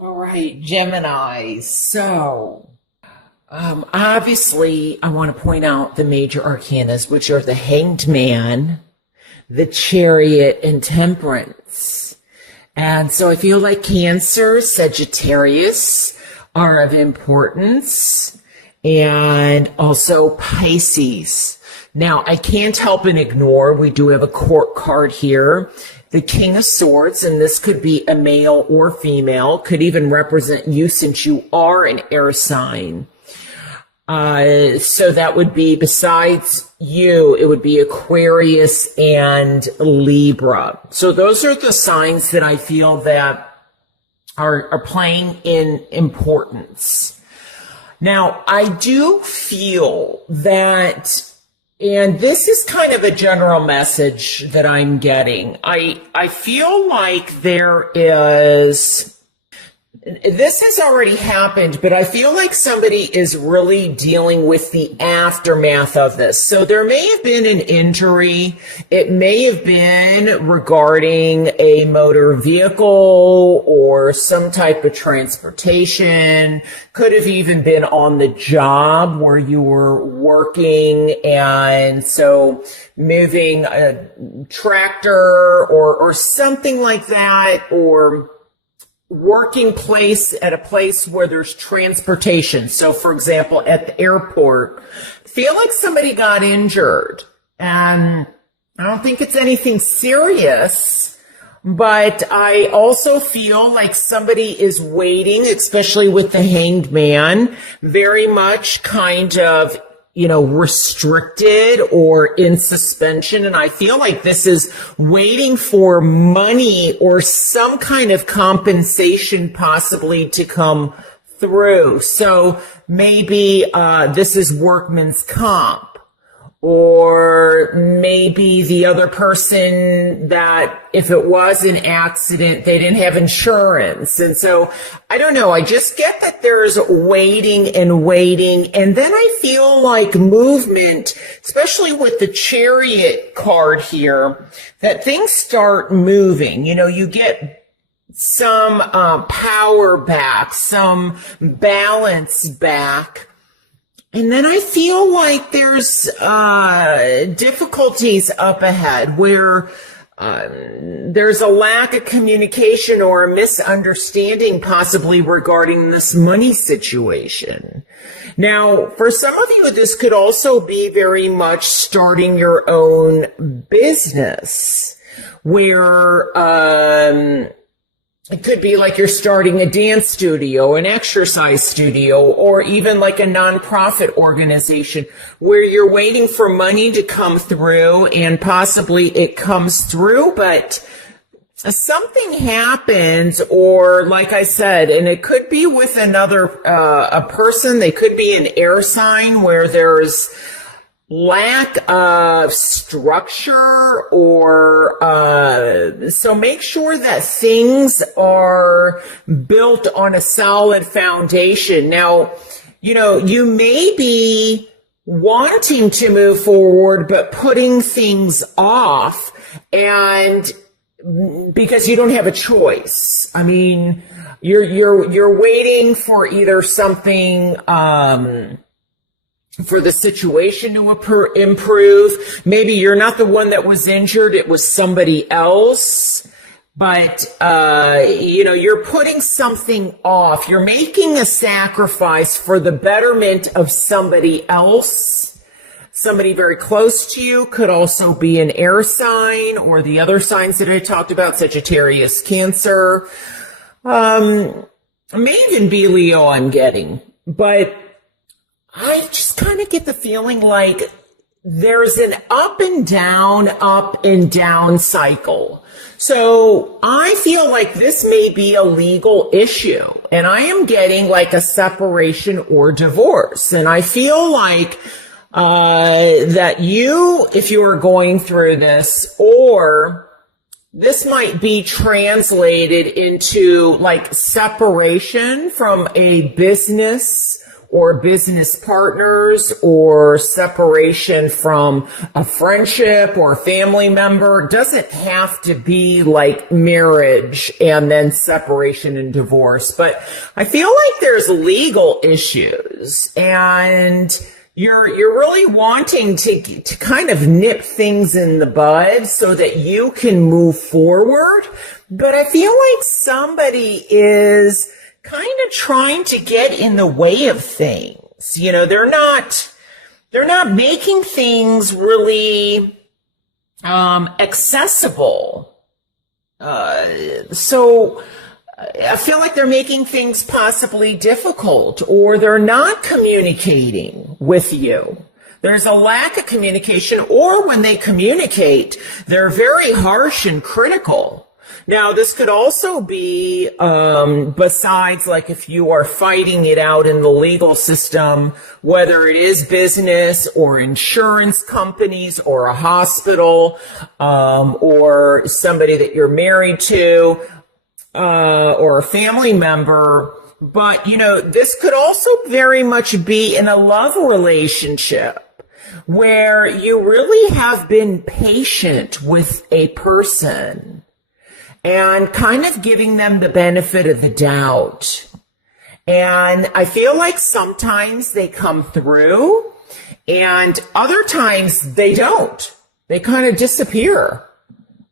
All right, Gemini. So, obviously, I want to point out the major arcanas, which are the Hanged Man, the Chariot, and Temperance. And so I feel like Cancer, Sagittarius are of importance, and also Pisces. Now, I can't help and ignore, we do have a court card here, the King of Swords, and this could be a male or female, could even represent you since you are an air sign. So that would be, besides you, it would be Aquarius and Libra. So those are the signs that I feel that are playing in importance. Now, I do feel that, and this is kind of a general message that I'm getting. I feel like there is, this has already happened, but I feel like somebody is really dealing with the aftermath of this. So there may have been an injury. It may have been regarding a motor vehicle or some type of transportation. Could have even been on the job where you were working, and so moving a tractor or something like that, or working place at a place where there's transportation. So for example, at the airport, feel like somebody got injured, and I don't think it's anything serious, but I also feel like somebody is waiting, especially with the Hanged Man, very much kind of, restricted or in suspension. And I feel like this is waiting for money or some kind of compensation possibly to come through. So maybe this is workman's comp, or maybe the other person that if it was an accident, they didn't have insurance. And so I don't know. I just get that there's waiting and waiting. And then I feel like movement, especially with the Chariot card here, that things start moving. You get some power back, some balance back. And then I feel like there's difficulties up ahead where there's a lack of communication or a misunderstanding possibly regarding this money situation. Now, for some of you, this could also be very much starting your own business where it could be like you're starting a dance studio, an exercise studio, or even like a nonprofit organization where you're waiting for money to come through, and possibly it comes through, but something happens, or like I said, and it could be with another, a person, they could be an air sign where there's lack of structure, or so make sure that things are built on a solid foundation. Now, you may be wanting to move forward, but putting things off, and because you don't have a choice. I mean, you're waiting for either something, for the situation to improve. Maybe you're not the one that was injured, it was somebody else, but you're putting something off. You're making a sacrifice for the betterment of somebody else, somebody very close to you. Could also be an air sign, or the other signs that I talked about, Sagittarius, Cancer, may even be Leo, I'm getting, but I just kind of get the feeling like there's an up and down cycle. So I feel like this may be a legal issue, and I am getting like a separation or divorce. And I feel like that if you are going through this, or this might be translated into like separation from a business or business partners, or separation from a friendship or a family member. It doesn't have to be like marriage and then separation and divorce, but I feel like there's legal issues, and you're really wanting to kind of nip things in the bud so that you can move forward. But I feel like somebody is kind of trying to get in the way of things. You know, they're not making things really accessible. So I feel like they're making things possibly difficult, or they're not communicating with you. There's a lack of communication, or when they communicate, they're very harsh and critical. Now, this could also be, besides, like, if you are fighting it out in the legal system, whether it is business or insurance companies or a hospital, or somebody that you're married to, or a family member. But, you know, this could also very much be in a love relationship where you really have been patient with a person and kind of giving them the benefit of the doubt. And I feel like sometimes they come through and other times they don't. They kind of disappear.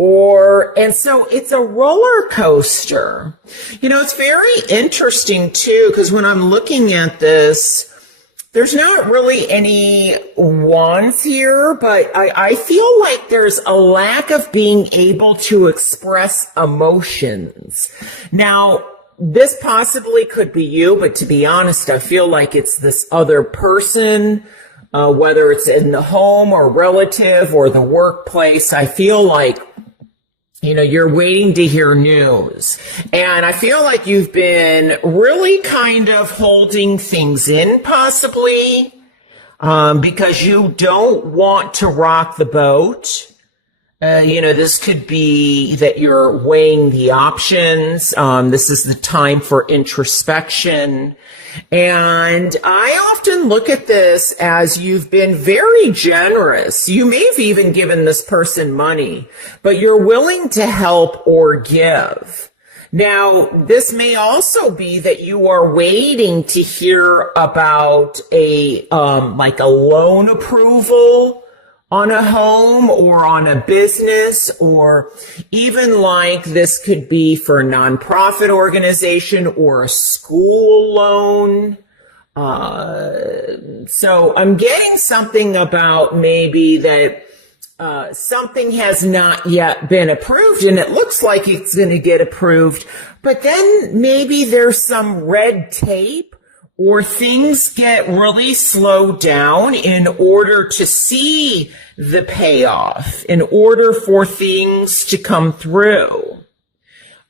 And so it's a roller coaster. You know, it's very interesting too, because when I'm looking at this, there's not really any wands here, but I feel like there's a lack of being able to express emotions. Now, this possibly could be you, but to be honest, I feel like it's this other person, whether it's in the home or relative or the workplace. I feel like, you know, you're waiting to hear news. And I feel like you've been really kind of holding things in, possibly, because you don't want to rock the boat. You know, this could be that you're weighing the options. This is the time for introspection. And I often look at this as you've been very generous. You may have even given this person money, but you're willing to help or give. Now, this may also be that you are waiting to hear about like a loan approval on a home or on a business, or even like this could be for a nonprofit organization or a school loan. So I'm getting something about maybe that something has not yet been approved, and it looks like it's going to get approved, but then maybe there's some red tape, or things get really slowed down in order to see the payoff, in order for things to come through.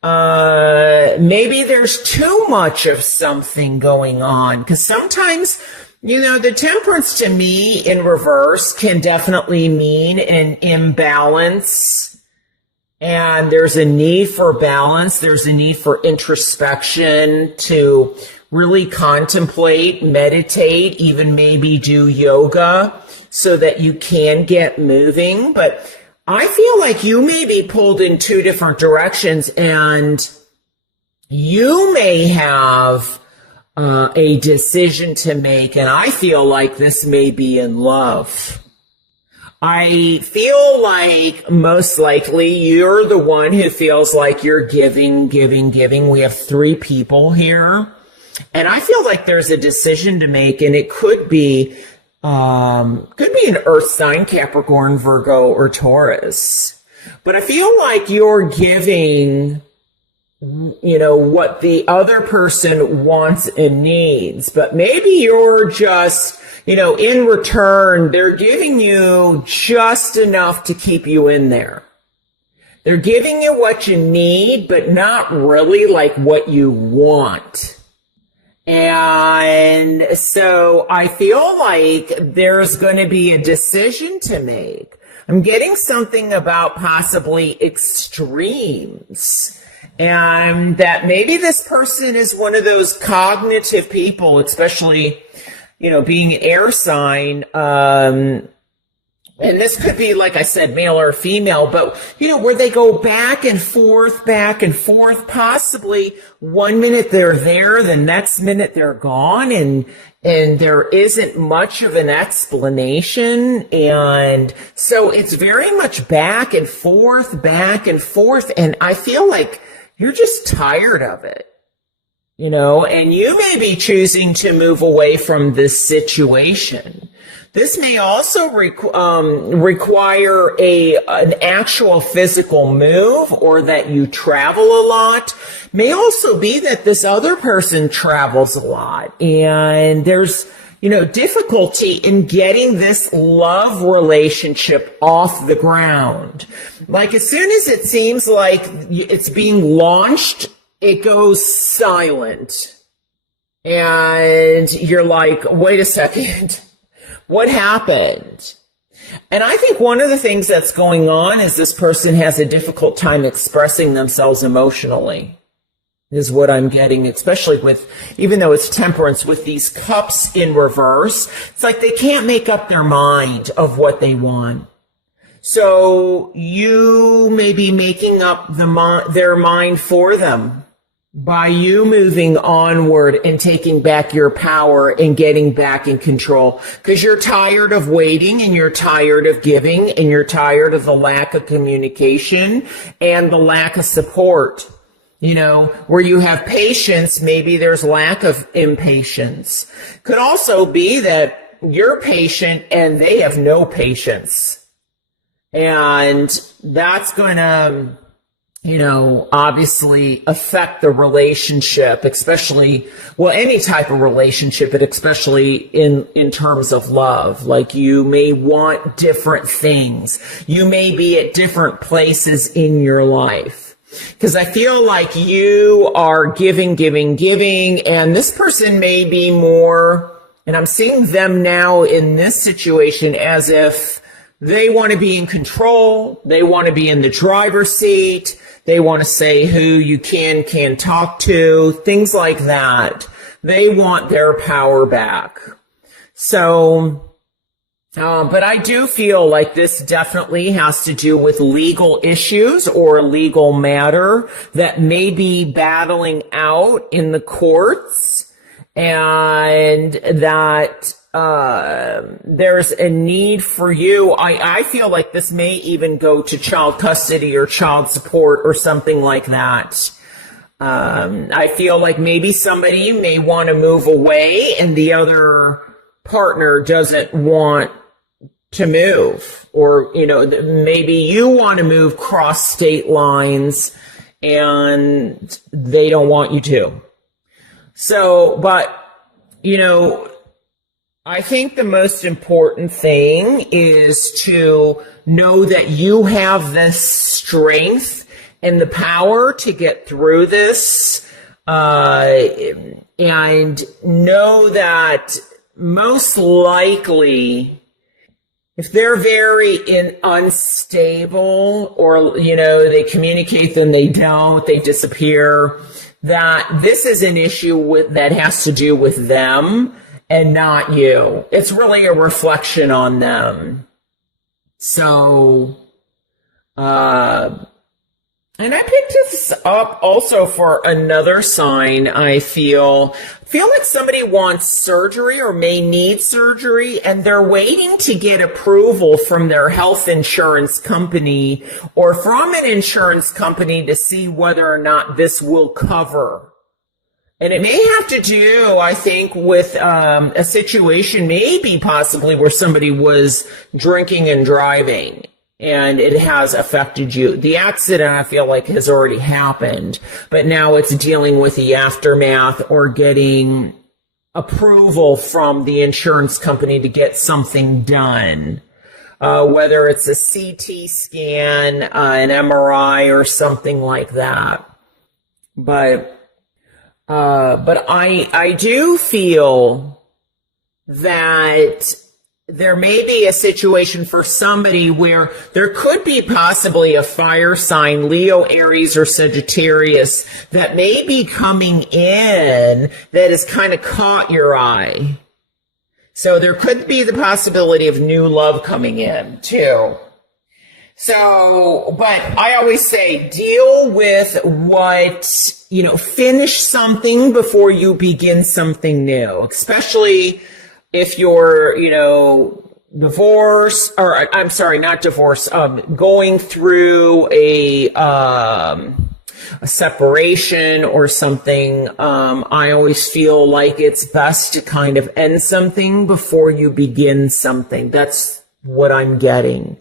Maybe there's too much of something going on, because sometimes, you know, the temperance to me in reverse can definitely mean an imbalance. And there's a need for balance. There's a need for introspection, to really contemplate, meditate, even maybe do yoga so that you can get moving. But I feel like you may be pulled in two different directions, and you may have a decision to make. And I feel like this may be in love. I feel like most likely you're the one who feels like you're giving. We have 3 people here. And I feel like there's a decision to make, and it could be an earth sign, Capricorn, Virgo, or Taurus. But I feel like you're giving, you know, what the other person wants and needs. But maybe you're just, you know, in return, they're giving you just enough to keep you in there. They're giving you what you need, but not really like what you want. And so I feel like there's going to be a decision to make. I'm getting something about possibly extremes. And that maybe this person is one of those cognitive people, especially, being an air sign. And this could be, like I said, male or female, but, where they go back and forth, possibly 1 minute they're there, the next minute they're gone, and there isn't much of an explanation. And so it's very much back and forth. And I feel like you're just tired of it, and you may be choosing to move away from this situation. This may also require an actual physical move, or that you travel a lot. May also be that this other person travels a lot, and there's, difficulty in getting this love relationship off the ground. Like, as soon as it seems like it's being launched, it goes silent. And you're like, wait a second. What happened? And I think one of the things that's going on is this person has a difficult time expressing themselves emotionally, is what I'm getting, especially even though it's Temperance, with these cups in reverse. It's like they can't make up their mind of what they want. So you may be making up their mind for them by you moving onward and taking back your power and getting back in control, because you're tired of waiting, and you're tired of giving, and you're tired of the lack of communication and the lack of support. Where you have patience, maybe there's lack of impatience. Could also be that you're patient and they have no patience. And that's going to, obviously affect the relationship, especially, any type of relationship, but especially in terms of love. Like, you may want different things. You may be at different places in your life. Because I feel like you are giving, and this person may be more, and I'm seeing them now in this situation as if they want to be in control, they want to be in the driver's seat, they want to say who you can talk to, things like that. They want their power back. So, but I do feel like this definitely has to do with legal issues or legal matter that may be battling out in the courts, and that there's a need for you. I feel like this may even go to child custody or child support or something like that. I feel like maybe somebody may want to move away and the other partner doesn't want to move, or, maybe you want to move cross state lines and they don't want you to. So, but, I think the most important thing is to know that you have this strength and the power to get through this, and know that most likely, if they're very unstable, or, they communicate, then they don't, they disappear, that this is an issue that has to do with them and not you. It's really a reflection on them. So, and I picked this up also for another sign. I feel like somebody wants surgery or may need surgery, and they're waiting to get approval from their health insurance company or from an insurance company to see whether or not this will cover. And it may have to do, I think, with a situation maybe possibly where somebody was drinking and driving, and it has affected you. The accident, I feel like, has already happened, but now it's dealing with the aftermath or getting approval from the insurance company to get something done, whether it's a CT scan, an MRI, or something like that. But I do feel that there may be a situation for somebody where there could be possibly a fire sign, Leo, Aries, or Sagittarius, that may be coming in that has kind of caught your eye. So there could be the possibility of new love coming in too. So, but I always say deal with what, finish something before you begin something new, especially if you're, divorce, or I'm sorry, not divorce, going through a separation or something. I always feel like it's best to kind of end something before you begin something. That's what I'm getting.